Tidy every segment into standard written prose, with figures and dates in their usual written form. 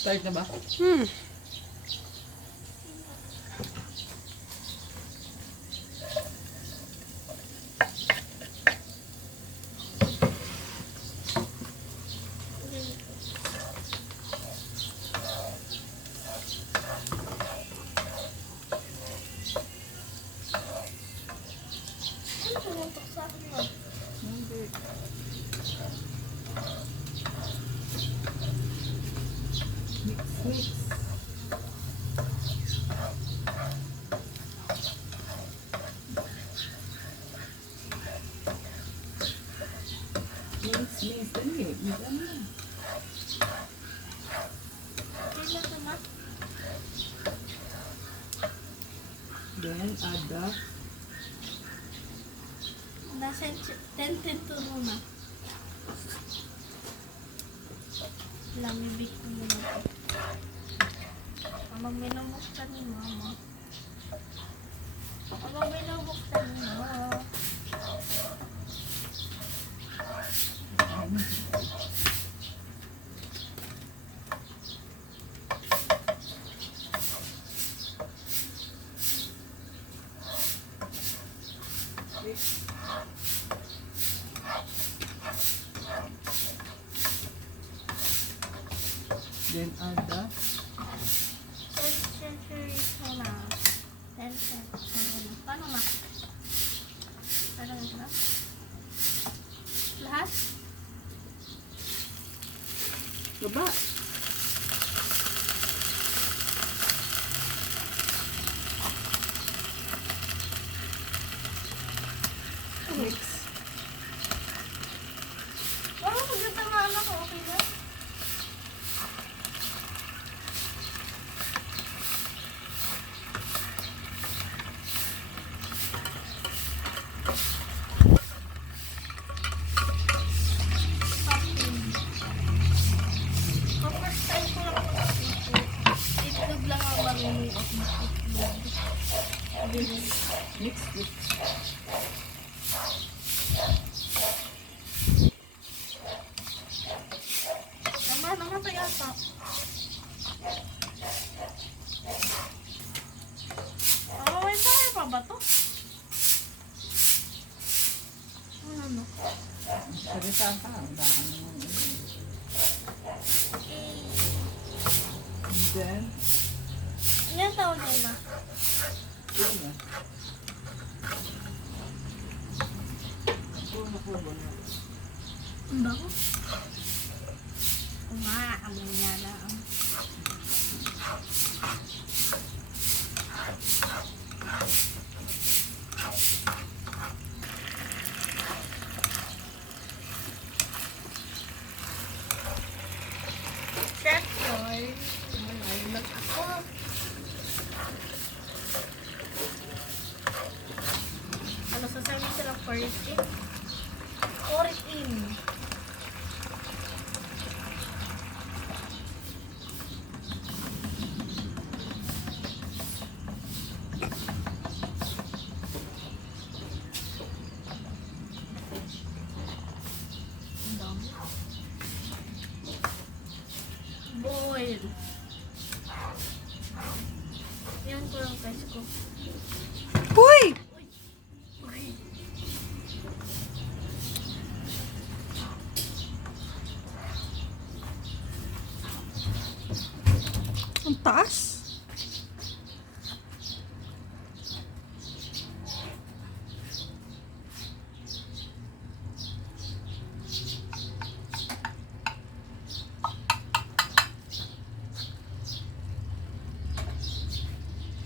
Start na ba? Ano tumutok sa akin mo? Hindi. Mix. Mix. Dali. Mix ano na. Kailan ko na? Then, add the Nasa 10 to na. Lamibig ko muna ito. Amang minamuktan ni mama. Amang minamuktan ni mama. Then, add the 10 centuries muna. 10 centuries muna. Paano na? Paano na? Lahat? baba. Mix. Parang magkatamaan ako. Okay na? First time ko lang po sa seafood. Itlog lang ang marunong ako mag-itlog. Mix. Namatay ata. May fire pa ba to? Ano? Salita ka. Baka naman. And then, Ano yung tawag niya na? yun na. Kubo na. Ang bango? Umaamoy niya lang. Chef Joy. Nalulog ako. Ano sasabihin sila? Pour it in? Pour it in. Ang dami. Boil. Yan ko lang guys ko. Uy! Uy. Ang taas.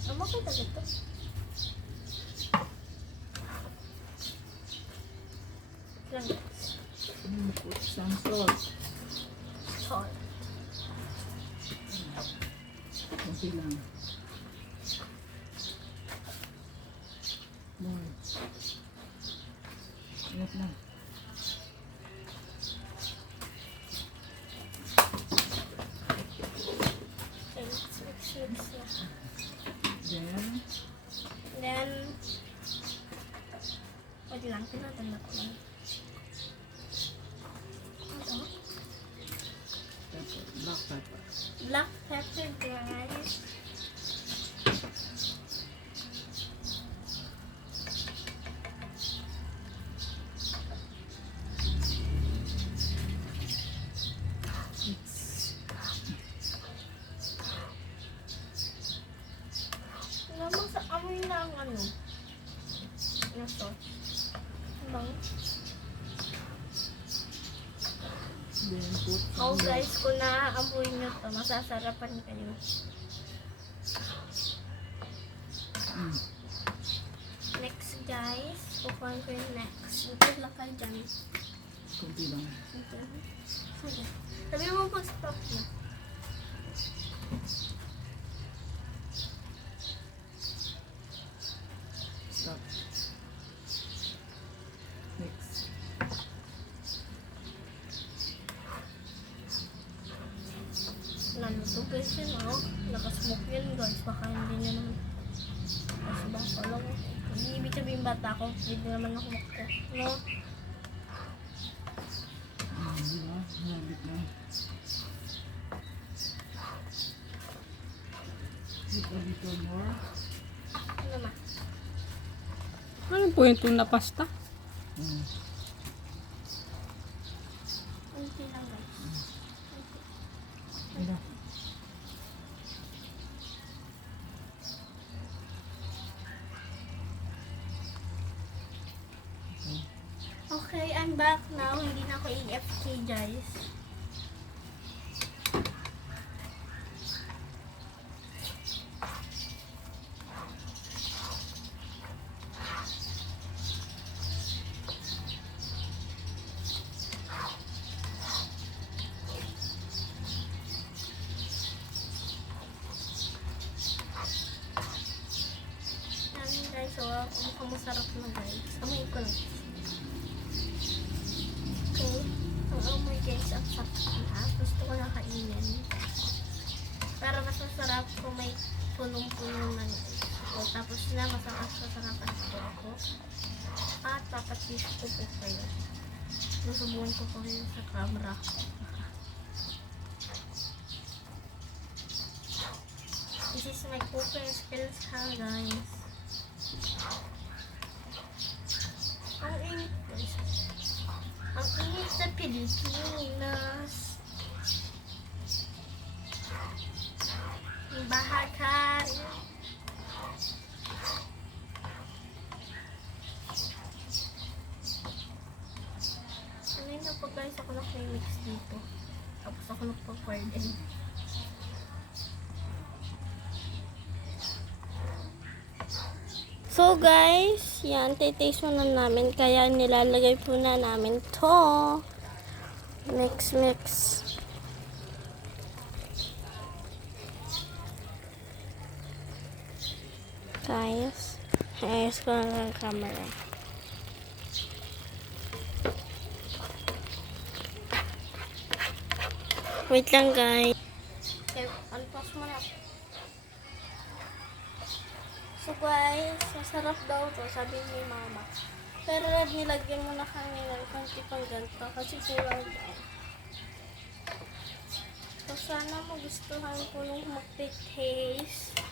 Ano ko ito dito? Lang guys. Put some salt. Salt. Kunti lang. More. Ingat na. Okay, mix na. Then, Then, pwede lang, tinatanda ko lang. Black pepper, guys. It's Lamang sa amoy na ang ano. Na sauce. Bang. then put Oh some guys, kung naaamoy nyo to, masasarapan kayo. Mm. Next guys, kukuhan ko yung next. Ito lang kayo dyan. Kunti lang. Ito. Sige. Sabi mo pag stop na. Stop. Next. Naluto guys yun, oh. Nakasmoke yun guys. Baka hindi nyo naman. Kasi baka lang. Hindi ibig sabihin bata ko. Hindi naman ako makko. No? Di ba? Nabit na. Put a little more. Ano naman? Ano po yung tuna pasta? Mm. Unti lang guys. Ito. Okay, I'm back now. Hindi na ako AFK guys. Yan guys, so mukhang masarap na guys. Amoy ko na. Okay. Oh my guys, ang sarap na. Gusto ko na kainin. Para mas masarap kung may punong-puno na guys. So, tapos na, masasarapan ko ako. At papatis ko po kayo. Nasubuhan ko po kayo sa camera. This is my cooking skills ha guys. Ang init guys. Ang init sa Pilipinas. Bahakan. Ano na po guys, ako nag-mix dito. Tapos ako nagpa-pardon. So guys, yan, titaste muna namin. Kaya nilalagay po na namin to. Mix. Guys, ayos ko na ang camera. Wait lang guys. Okay, unpause mo na. So guys, masarap daw to, sabi ni mama. Pero nilagyan mo na kami ng konti pang ganito kasi kulang daw. So sana magustuhan ko nung mag-taste.